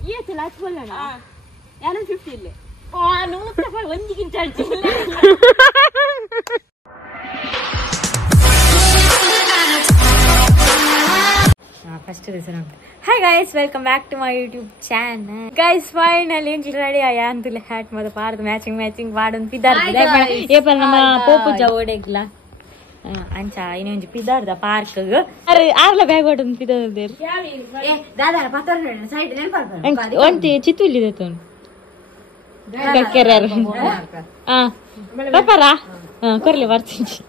Iya, telat bola na. Yanan 50 le. Oh, anu tak onjikin charge. First reason. Hi guys, welcome back to my YouTube channel. Guys, finally ready I am to hat mother part matching vaadon pidar. Ye par nama popu javodegla. Ancha inonji pidar da park ga. Are arla bag odon pidar der. Eh, dada patar side len par. Onti chituli deton. Kakkerar. Papara. Korle vartinchi.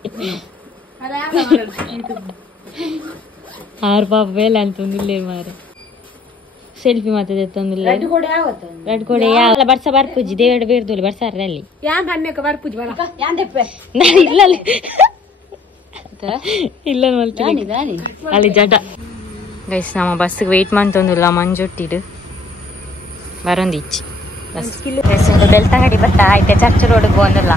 आर बाप वेल ಅಂತಂದಿಲ್ಲ ಮಾರೆ selfie ಮಾತ್ರ ತೆತ್ತಂದಿಲ್ಲ red ಕೋಡೆ ಯಾವಲ್ಲ ಬರ್ಸ ಬರ್ಪುಜಿ ದೇವಡ ಬೇರ್ದೋಲಿ ಬರ್ಸಾರಲ್ಲಿ ಯಾನ್ ಅನ್ನಕ ಬರ್ಪುಜಿ ಬರ ಯಾನ್ ದೆಪ್ಪೆ ನಾನು ಇಲ್ಲ ಇಲ್ಲ ಮಲ್ತಿ ಅಲ್ಲಿ ಜಡ ಗೈಸ್ ನಮ್ಮ ಬಸ್ ವೇಟ್ ಮಾಡ್ತಂದಿಲ್ಲ ಮಂಜೊಟ್ಟಿಡು ಬರಂದಿಚ್ಚಿ ಬಸ್ ಗೈಸ್ ಬೆಳ್ತಂಗಡಿ ಬರ್ತಾ ಐತೆ ಚರ್ಚ್ ರೋಡ್ ಬಂದಲ್ಲ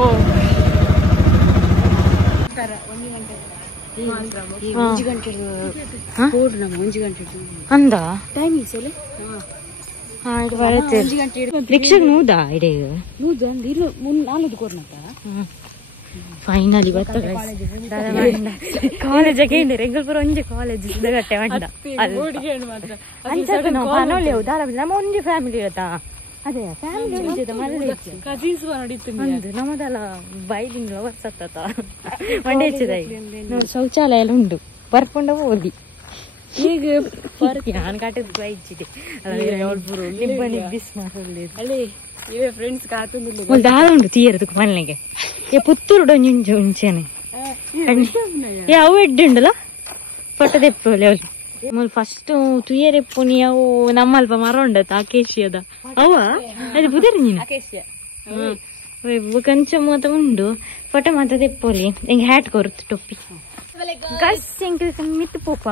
ಓ ಅಂದ ರಿಕ್ಷಾಗ ನೂದಾ ಇಡೀಗ ಫೈನಲಿ ಕಾಲೇಜಾಗೆ ರೆಂಗಲ್ಪುರ ಒಂಜಿ ಕಾಲೇಜ್ ಸಿದ್ದಗಟ್ಟೆ ಮಂಡ ಮನೋಲಿ ನಮ್ಮ ಒಂಜಿ ಫ್ಯಾಮಿಲಿ ಇರತ್ತಾ ಅದೇ ಫ್ಯಾಮಿಲಿ ಕಸಿನ್ಸ್ ನೋಡಿತ್ತು ನಮ್ಮದಲ್ಲ ಬೈಲಿಂಗ್ ಲವರ್ಸ್ ಹತ್ತ ಮಂಡೆ ನೋಡಿ ಶೌಚಾಲಯ ಎಲ್ಲ ಉಂಟು ಬರ್ಕೊಂಡ ಹೋಗಿ ಈಗ ನಾನು ಕಾಟದ ಬೈಚಿದೆ ಫ್ರೆಂಡ್ಸ್ ದಾರುಂಡು ತೀಯರದಕ್ಕೆ ಮನೆಗೆ ಪುತ್ತೂರು ಒಂಜಿ ಉಂಚೆನೆ ಅವು ಎಡ್ಡುಂಡಲ್ಲ ಫೋಟೋ ತೆಪ್ಪಲಿ ಅವ್ರು ಫಸ್ಟ್ ತುಯ್ಯರೆಪ್ಪುನಿ ಅವು ನಮ್ಮಲ್ಪ ಮರ ಉಂಡತ್ತ ಅಕೇಶಿಯದ ಅವ ಅದು ಬುದರಿ ನೀನು ಕಂಚ ಮಾತ ಉಂಡು ಫೋಟೋ ಮಾತ ತೆಪ್ಪೋಲಿ ಹೆಂಗೆ ಹ್ಯಾಟ್ ಕೊರುತ್ತು ಟೊಪ್ಪಿ ಗಸ್ ಹೆಂಗೆ ಮಿತ್ತು ಪೋಪ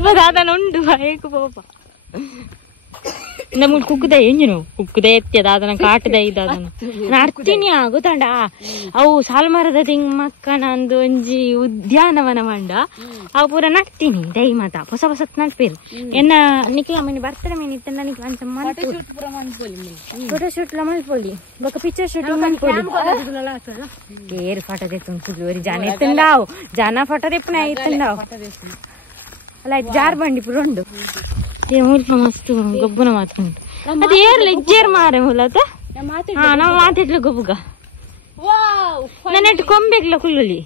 ಇವಾಗ ಅದನ್ನ ಉಂಡು ಹೇಗೆ ಪೋಪ ನಮ್ಗೆ ಕುಕ್ಕದ ಎಂಜಿನು ಕುಕ್ಕದ ಎತ್ತಿಯದ ಅದನ್ನ ಕಾಟದ ಇದನ್ನ ನಡ್ತೀನಿ ಗೊತ್ತಂಡ ಅವು ಸಾಲ್ಮರದ ತಿಂಗ್ ಮಕ್ಕನ ಅಂದು ಒಂಜಿ ಉದ್ಯಾನವನ ಮಂಡ ಅವು ಪೂರ ನಡ್ತೀನಿ ದೈ ಮಾತ ಹೊಸ ಹೊಸತ್ ನಡ್ಪೇರು ಎನ್ನ ನಿಖಿಲ ಮನೆ ಬರ್ತಾರೆ ಮೇನ್ ಇತ್ತ ನನಗೆ ಅಂಚ ಫೋಟೋ ಶೂಟ್ ಮಲ್ಪೊಲಿ ಬೊಕ್ಕ ಪಿಕ್ಚರ್ ಶೂಟಿಂಗ್ ಮಲ್ಪೊಲಿ ಏರು ಫೋಟೋ ತೆತ್ತುಂಟು ಜನ ಎತ್ತಂಡಾವು ಜನ ಫೋಟೋ ತೆಪ್ಪನ ಎತ್ತಂಡಾವು ಅಲ್ಲ ಜಾರ್ ಬಂಡಿ ಪುರ ಉಂಡು ಮುಲ್ಪ ಮಸ್ತ್ ಗೊಬ್ಬನ ಮಾತ್ರ ಉಂಟು ಅದು ಏರ್ಲ ಇಜ್ಜೇರ್ ಮಾರೆ ಮೂಲತ ನಾವು ಮಾತಾಡ್ಲ ಗೊಬ್ಬಗ ನನ್ನೆಟ್ಟು ಕೊಂಬೆಗ್ಲ ಕುಲ್ಲುಲಿ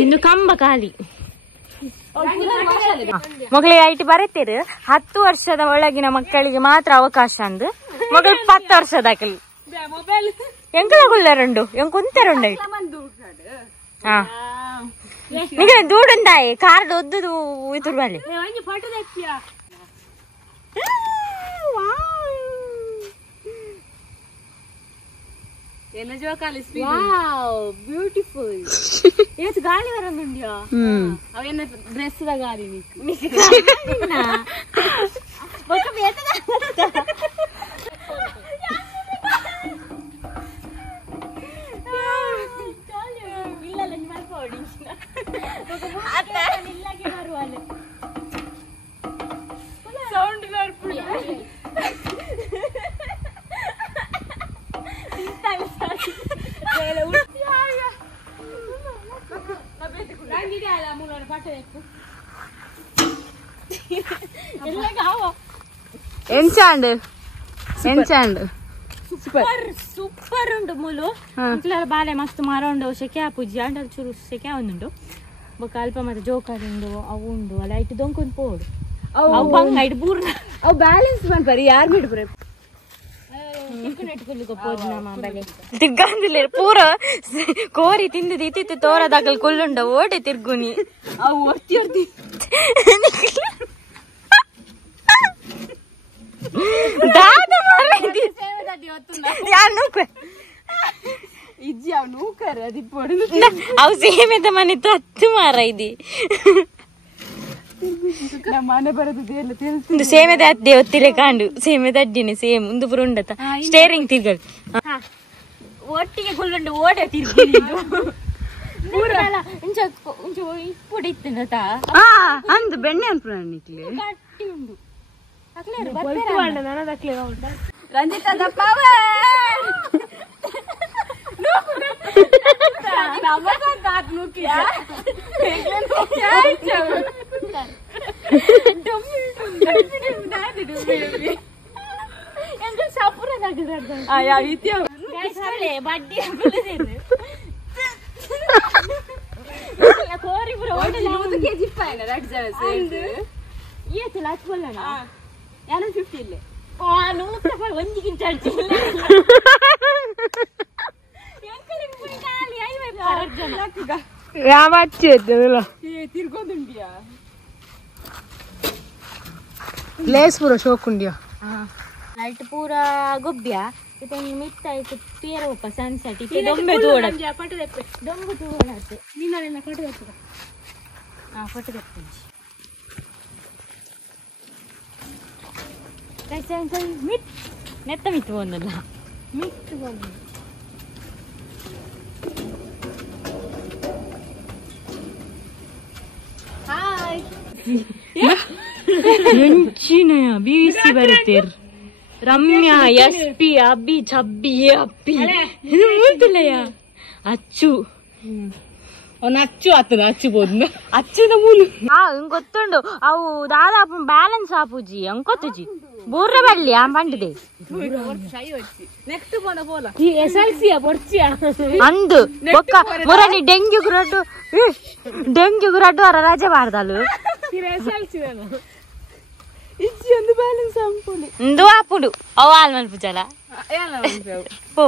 ಇನ್ನು ಕಂಬ ಖಾಲಿ ಮಗಳಿಗೆ ಐಟಿ ಬರತ್ತೇರು 10 ವರ್ಷದ ಒಳಗಿನ ಮಕ್ಕಳಿಗೆ ಮಾತ್ರ ಅವಕಾಶ ಅಂದು ಮಗಳು 10 ವರ್ಷದಾಕಲಿ ಎಂಕಲ ಕುಲ್ಲರುಂಡು ಎಂಕ್ ಕುಂತರುಂಡು ಹಾ ನಿಗ ದೂಡುಂದಾಯಿ ಕಾರ್ಡ್ ಒದ್ದುದು ಇದ್ರ ಮೇಲೆ ಬ್ಯೂಟಿಫುಲ್ ಎಷ್ಟು ಗಾಳಿ ಬರಂದುಂಡ್ಯಾ ಅವೇನ ಡ್ರೆಸ್ ಗಾಳಿ ಸೂಪರ್ ಉಂಟು ಮೂಲು ಬಾಳೆ ಮಸ್ತ್ ಮರ ಉಂಡು ಸೆಕೆ ಪೂಜೆ ಅಂಡ ಚೂರು ಸೆಕೆ ಒಂದುಂಟು ಬೊಕ್ಕ ಅಲ್ಪ ಮತ್ತೆ ಜೋಕಾಲಿ ಉಂಡು ಅವು ಉಂಡು ಅಲ್ಲ ಐಟು ದೊಂಕೊಂದು ಪೋಡು ಅವು ಬಂಗ ಐಟು ಪೂರ್ಣ ಅವು ಬ್ಯಾಲೆನ್ಸ್ ಮಾಡ್ಬಾರಿ ಯಾರು ಬಿಡ್ಬ್ರೆ ತಿರ್ಗಂದಿಲ್ಲ ಪೂರ ಕೋರಿ ತಿಂದಿದ್ದು ಇತ್ತಿತ್ತು ತೋರದಾಗಲ್ ಕುಲ್ಲುಂಡ ಓಟೆ ತಿರ್ಗುನಿ ಅವು ಒರ್ತಿ ಒರ್ತಿ ಅವು ಸೇಮೆದ ಮನೆ ತತ್ತು ಮಾರ ಇದಿ ಸೇಮೆದ ಅದ್ದೆ ಒತ್ತಿಲೆ ಕಾಂಡು ಸೇಮೆದ ಅಡ್ಡಿನಿ ಸೇಮ್ ಒಂದು ಪುರ ಉಂಡತ ಸ್ಟೇರಿಂಗ್ ತಿರ್ಗಲ್ ಒಟ್ಟಿಗೆ ಗುಲ್ಗಂಡು ಓಡೆ ತಿರ್ಗಿದ್ದು ఇప్పుడు ఇస్తున్నట అందు బెಣ್ಣೆ అన్పురానికి కట్టి ఉండు అట్లేరు బొల్తు వండన అట్లేగా ఉంట రంజిత ద పవర్ నమ్మకం కాదు నుకి ఎంత సపుర దగ్గర ఆయా విత్య గైస్లే బడ్డీ అప్పులేరు కోరి బ్రో ಒಂದು ಕೆಜಿ ಫೈನ್ ರಟ್ ಜನ ಏತು ಲಾಚ್ ಬಲ್ಲಣ ಯಾನ 50 ಇಲ್ಲೇ ಆ 100 ಒಂದಿಗೆ ಚಾರ್ಜ್ ಎಂಕಲಿಗೆ ಫುಲ್ ಖಾಲಿ ಐವೈ ಪರಕ್ ಜನ ಲಕ್ಕಗ ರಾಮಚ್ಚೆದ್ದಲ್ಲ ಏ ತಿರ್ಗೋದುಂಡಿಯಾ ಲೇಸ್ ಪೂರ ಶೋಕುಂಡಿಯಾ ನೈಟ್ ಪೂರ ಗೊಬ್ಬ್ಯಾ ಇತ ಮಿತ್ತ ಐತೆ ತೀರ ಒಪ್ಪ ಸನ್ಸೆಟ್ ಇತ ದೊಂಬೆ ತೋಡ ದೊಂಬೆ ತೋಡತ್ತೆ ನೀನನ್ನ ಕಟ್ಟು ದಪ್ಪ ಕಟ್ಟು ದಪ್ಪ ಕೈಸಂಕಲ್ ಮಿತ್ ನೆತ್ತ ಮಿತ್ ಬಂದಲ್ಲ ಮಿತ್ ಬಂದ ಹಾಯ್ ಎಂಚಿನಯ ಬಿಸಿ ಬರುತ್ತೀರ್ ರಮ್ಯಾ ಎಸ್ಪಿ ಅಬ್ಬಿ ಚಬ್ಬಿ ಅಪ್ಪಿ ಇದು ಮೂತಿಲ್ಲಯ್ಯ ಅಚ್ಚು ಅವ್ನ ಅಚ್ಚು ಆತನ ಅಚ್ಚುಬೋದು ಅಚ್ಚಿದ ಮೂಲು ಗೊತ್ತುಂಡು ಅವು ದಾದಾಪು ಬ್ಯಾಲೆನ್ಸ್ ಆಪುಜಿ ಅಂಕೊತ್ತುಜಿ ಬೂರ್ರ ಬಳ್ಳಿ ಆ ಪಂಡಿದೆ ನೆಕ್ಸ್ಟ್ ಪೋನ ಪೋಲ ಈ ಎಸ್ಎಲ್ಸಿಯ ಪೊರ್ಚಿಯ ಅಂದು ಒಕ್ಕ ಮುರನಿ ಡೆಂಗ್ಯೂಗ್ ರಡ್ಡು ಅವರ ರಜೆ ಬಾರ್ದಲು ಎಸ್ಎಲ್ಸಿ ಇಚ್ಚಿ ಒಂದು ಬ್ಯಾಲೆನ್ಸ್ ಅಂಪುಲಿ ಇಂದು ಆಪುಡು ಅವು ಹಾಲ್ ಮಲ್ಪುಜಲ ಪೋ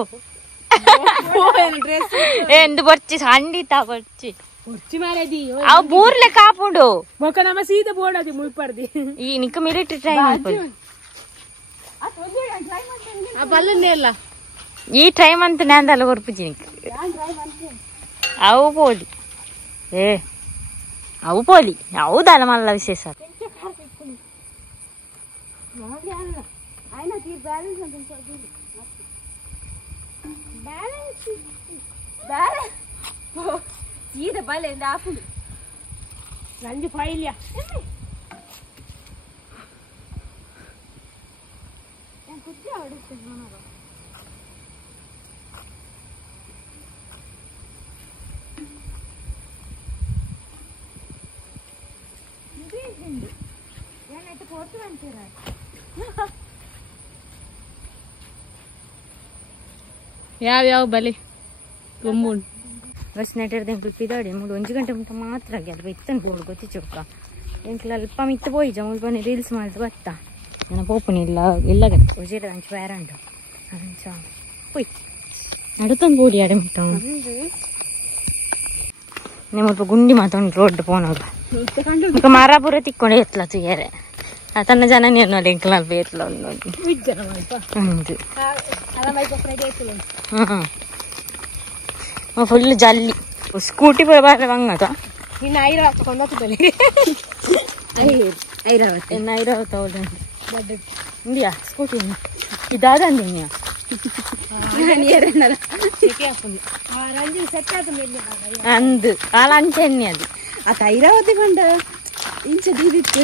ಎಂದು ಬರ್ಚಿ ಖಂಡಿತ ಬರ್ಚಿ ಅವು ಬೂರ್ಲೆ ಕಾಪುಂಡು ಮೊಕ ನಮ್ಮ ಸೀದಾ ಬೋರ್ಡಾದಿ ಮುಳ್ಪರ್ದಿ ಈ ನಿಕ್ಕ ಮಿಲಿಟರಿ ಟ್ರೈ ಮಾಡ್ಕೊಂಡು ಆ ಬಲ್ಲನ್ನೇ ಅಲ್ಲ ಈ ಟ್ರೈ ಮಂತ್ ನಾಂದಲ್ಲ ಕೊರ್ಪುಜಿ ನಿಕ್ಕ ಅವು ಪೋಲಿ ಅವು ಪೋಲಿ ಹೌದಲ್ಲ ಮಲ್ಲ ವಿಶೇಷ ಸೀದಾ ಬಲೆ ಹಾಕುದು ನಂಜು ಫೈಲ್ಯ ಯಾವ್ಯಾವ ಬಲೆ ಗಮ್ಮುಂಡು ಬಸ್ ನೆಟ್ಟಿರ್ದು ಎಂಕ್ಲು ಪಿದಾಡಿ ಮೂಡು 1 ಗಂಟೆ ಮುಟ್ಟ ಮಾತ್ರ ಆಗ್ಯದ ಇತ್ತನ್ ಬೋರ್ಡು ಗೊತ್ತಿ ಚೊಕ್ಕ ಎಂಕ್ಲು ಅಲ್ಪ ಮಿತ್ತ ಪೋಯಿಜ ಮುಲ್ಪನೆ ರೀಲ್ಸ್ ಮಾಡಿದ್ ಬತ್ತ ನನ್ನ ಪೋಪುನಿ ಇಲ್ಲ ಗಟ್ಟಿ ಉಜಿರ ಅಂಚ ಬೇರಂಡು ಅಂಚ ಪೋಯ್ ನಡುತ್ತೊಂದು ಬೋಡಿ ಅಡೆ ಮುಟ್ಟ ನಿಮ್ಮಲ್ಪ ಗುಂಡಿ ಮಾತಾಡಿ ರೋಡ್ ಪೋನೋದು ಈಗ ಮರ ಪೂರ ತಿಕ್ಕೊಂಡೆ ಎತ್ಲ ತುಯ್ಯಾರೆ ತನ್ನ ಜನ ನೀನು ಅಲ್ಲಿ ಎಂಕ್ಲ ಅಲ್ಪ ಎತ್ಲ ಒಂದು ಫುಲ್ ಜಲ್ಲಿ ಸ್ಕೂಟಿ ಪೂರ ಬಾರ ಬಂಗತ ಇನ್ನು ಐರಾವತ ಕೊಂಡತ್ತು ಬಲಿ ಐರಾವತ ಇಂಡಿಯಾ ಸ್ಕೂಟಿ ಇದಾದಂದು ಇಂಡಿಯಾ ಅಂದು ಕಾಲ ಅಂಚೆನ್ನಿ ಅದು ಆ ಐರಾವತಿ ಬಂಡ ಇಂಚ ದೀದಿತ್ತು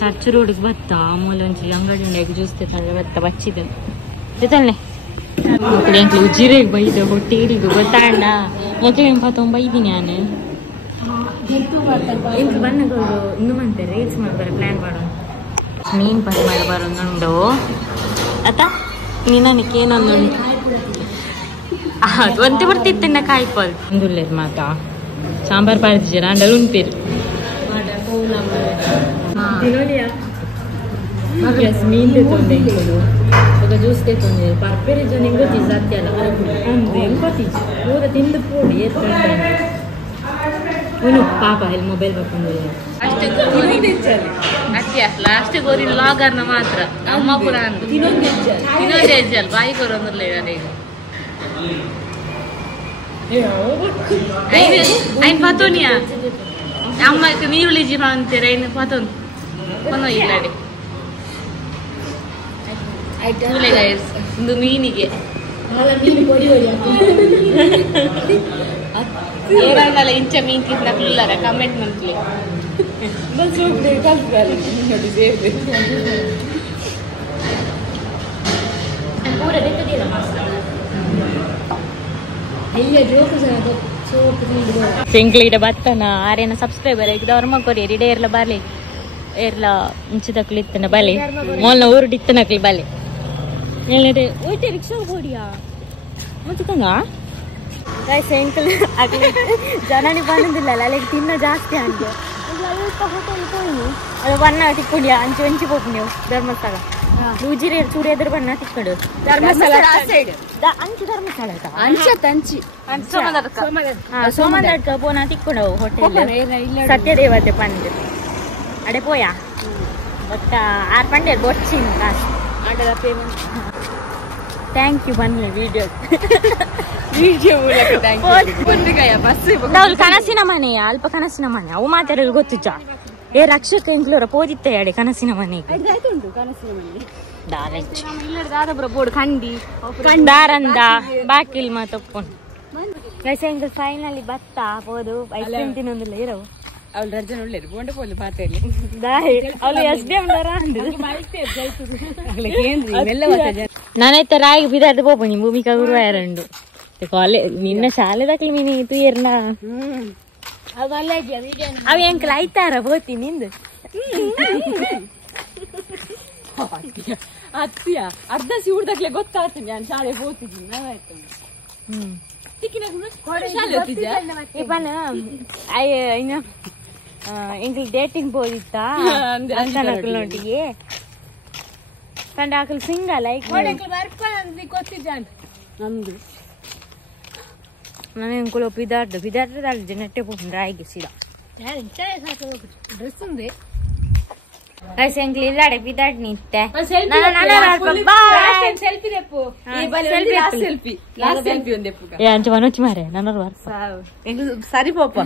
ಚರ್ಚ್ ರೋಡ್ಗೆ ಬತ್ತ ಮೂಲ ಒಂಚೂರು ಅಂಗಡಿ ಉಂಡೆ ಜ್ಯೂಸ್ ತೆತ್ತಂದ್ರೆ ಬತ್ತ ಬಚ್ಚಿದೆ ತೆತ್ತಲ್ಲೇ ಎಂಕ್ಲು ಉಜಿರೆಗೆ ಬೈದ ಹೊಟ್ಟೆರಿದು ಗೊತ್ತಾಂಡ ಯಾಕೆ ಎಂಪತ್ತೊಂದು ಬೈದೀನಿ ನಾನು ಎಂಕ್ಲು ಬಣ್ಣಗಳು ಇನ್ನು ಬಂತೆ ರೀಲ್ಸ್ ಮಾಡ್ತಾರೆ ಪ್ಲ್ಯಾನ್ ಮಾಡೋಣ ಮೀನು ಪರಿ ಮಾಡಿ ಬರೋದುಂಡು ಆತ ನಿನಕ್ಕೆ ಏನೊಂದುಂಟು ಒಂತೆ ಬರ್ತಿತ್ತನ್ನ ಕಾಯ್ಪಲ್ ಒಂದುಲ್ಲೇರು ಮಾತಾ ಸಾಂಬಾರ್ ಪಾಡ್ತಿದ್ದೀರ ಅಂಡಲ್ ಉಂಟೇರು ಮೀನು ತೆತ್ತೊಂದೆ ಈಗ ಜ್ಯೂಸ್ ತೆತ್ತೊಂದೆ ಪರ್ಪೆರಿ ಜನ ಹೆಂಗೆ ಗೊತ್ತಿದ್ದು ಸತ್ಯ ಅಲ್ಲ ಅಂದ್ರೆ ಹೆಂಗೆ ಗೊತ್ತಿದ್ದು ಪೂರ ತಿಂದು ಪೋಡಿ ಏರ್ಕೊಂಡೆ ಇವನು ಪಾಪ ಇಲ್ಲಿ ಮೊಬೈಲ್ ಬರ್ಕೊಂಡು ಲಾಸ್ಟ್ ಗೋರಿ ಲಾಗರ್ನ ಮಾತ್ರ ಅಮ್ಮ ಪುರ ಇನ್ನೊಂದು ಹೆಜ್ಜಲ್ ಬಾಯಿ ಕೊರೊಂದಿಲ್ಲ ಈಗ ఆయన పతోనియా అమ్మాయికి నీరులు ఇచ్చి అంటారు ఆయన పతోని కొన ఇల్లాడి ಕೂಲೆ ಗೈಸ್ ಒಂದು ಮೀನಿಗೆ ಏರಲ್ಲ ಇಂಚ ಮೀನ್ ತಿನ್ನ ಪಿಲ್ಲರ ಕಮೆಂಟ್ ಮಂತ್ಲಿ ಸಿಂಗ್ಲೀಡ ಬತ್ತನ ಆರೇನ ಸಬ್ಸ್ಕ್ರೈಬರ್ ಈಗ ಅವ್ರಮ್ಮ ಕೊರಿಯರ್ ಇಡೇ ಬಾಲಿ ಏರ್ಲ ಇಂಚಿದಕ್ಲು ಇತ್ತನ ಬಾಲಿ ಮೊಲ್ನ ಊರು ಇತ್ತನಕ್ಲಿ ಬಾಲಿ ಎಲ್ಲಡೆ ಓಯ್ತೆ ರಿಕ್ಷಾ ಹೋಡಿಯಾ ಮುಚ್ಚಿಕಂಗ ಗೈಸ್ ಎಂಕಲ್ ಆಗ್ಲಿ ಜನನಿ ಬಂದಿಲ್ಲ ಅಲ್ಲಿಗೆ ತಿನ್ನ ಜಾಸ್ತಿ ಅಂದೆ ಹೋಟೆಲ್ ಹೋಯ್ನು ಅದು ಬಣ್ಣ ತಿಕ್ಕೊಂಡಿಯ ಅಂಚು ಹಂಚಿ ಹೋಗಿ ನೀವು ಧರ್ಮಸ್ಥಳ ಉಜಿರೆ ಚೂಡಿ ಎದುರು ಬಣ್ಣ ತಿಕ್ಕೊಂಡು ಧರ್ಮಸ್ಥಳ ಅಂಚು ಧರ್ಮಸ್ಥಳ ಸೋಮದಡ್ಕ ಪೋನ ತಿಕ್ಕೊಂಡವು ಹೋಟೆಲ್ ಸತ್ಯದೇವತೆ ಪಂಡ್ ಅಡೆ ಪೋಯಾ ಬಟ್ 6 ಪಂಡೆ ಬೊಚ್ಚಿನ ಕಾಸು ಥ್ಯಾಂಕ್ ಯು ಬನ್ನಿ ವಿಡಿಯೋ ಕನಸಿನ ಮನೆ ಅಲ್ಪ ಕನಸಿನ ಮನೆ ಅವು ಮಾತಾಡಲು ಗೊತ್ತಿಚ್ಚ ಏ ರಕ್ಷಕ ಇಂಕ್ಲೂರ ಪೋದಿತ್ತೆ ಅಡೆ ಕನಸಿನ ಮನೆ ಬೋರ್ಡ್ ಕಂಡಿ ದಾರಂದ ಬಾಕಿಲ್ ಮಾತೊಪ್ಕೊಂಡು ಇಂಕಲ್ ಫೈನಲಿ ಬತ್ತ ಹೋದು ಐಸ್ ಕ್ರೀಮ್ ತಿನ್ನೊಂದಿಲ್ಲ ಇರವು ಅವಳು ರಜನ ಒಳ್ಳೆರು ಬೋಂಡ ಪೋಲು ಪಾತೆಯಲ್ಲಿ ಅವಳು ಎಸ್ ಡಿ ಎಂ ನಾನೈತ ರಾಯಿಗೆ ಬಿದಾರ್ದು ಪೋಪಣಿ ಭೂಮಿಕಾ ಗುರುವ ಎರಡು ಕಾಲೇಜ್ ನಿನ್ನ ಶಾಲೆದಾಕ್ಲಿ ಮೀನಿ ತೂಯರ್ನ ಅವ ಎಂಕಲ್ ಆಯ್ತಾರ ಬೋತಿ ನಿಂದು ಅತ್ತಿಯ ಅರ್ಧ ಸಿಡ್ದಾಗ್ಲೆ ಗೊತ್ತಾಗ್ತೀನಿ ನಾನು ಶಾಲೆ ಹೋಗ್ತಿದ್ದೀನಿ ನಾವಾಯ್ತು ಇನ್ನು ಎಂಕಲ್ ಡೇಟಿಂಗ್ ಹೋದಿತ್ತಾ ನೊಟ್ಟಿಗೆ ಕಂಡ ಆಕಲ್ ಸಿಂಗಲ್ ನಮ್ದು ನಾನು ಎಂಕುಲು ಬಿದಾರ್ದ ನೆಟ್ಟೆ ಹೋಗಿ ರಾಯಿಗೆ ಸೀದಾ ಡ್ರೆಸ್ ఉంది ಎಂಕಲ್ ಇಲ್ಲಾಡೆ ಬಿದಾಡ್ ನಿತ್ತೆ ಸೆಲ್ಫಿ ಒಂದೇ ಅಂಚ ಮನೋಚಿ ಮಾರೆ ನನ್ನ ಸರಿ ಪಾಪ